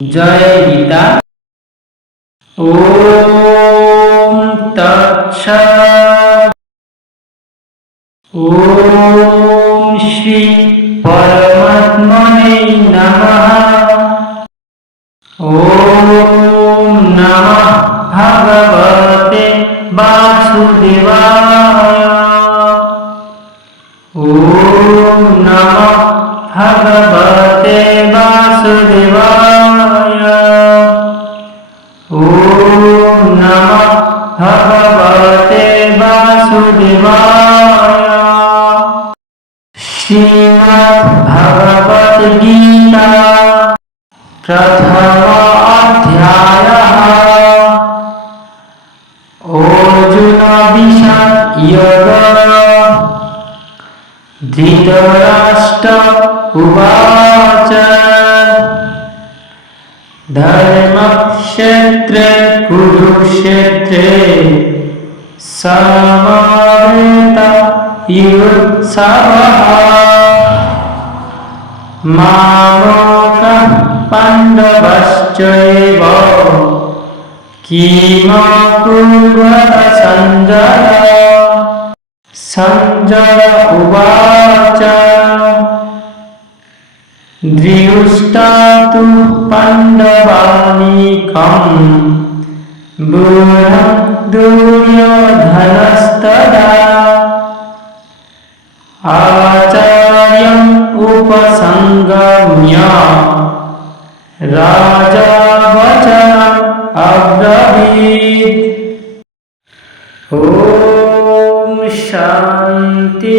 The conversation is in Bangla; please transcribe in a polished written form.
জয় গীতা। ওম তৎসৎ। ওম শ্রী পরমাত্মনে নমঃ। ওম নমঃ ভগবতে বাসুদেবায়। ওম নমঃ ভগবতে বাসুদেবায়। ওম নমঃ ভগবতে বাসুদেবায়। শ্রীমদ্ভগবদ্ গীতা প্রথম অধ্যায়ः। অর্জুন বিষাদ যোগঃ। ধৃতরাষ্ট্র উবাচ ধর্মক্ষেত্রে কুরুক্ষেত্রে সমবেতয়োৎসবः। মামকঃ পাণ্ডবশ্চৈব কিমকুর্वত সঞ্জয়। সঞ্জয় উবাচ দৃষ্ট্वा পাণ্ডবানীকं ব্যূঢ়ं দুর্যোধনস্তদা। आचार्यम् उपसंगम्य राजा वचनम् अब्रवीत्। ॐ शान्ति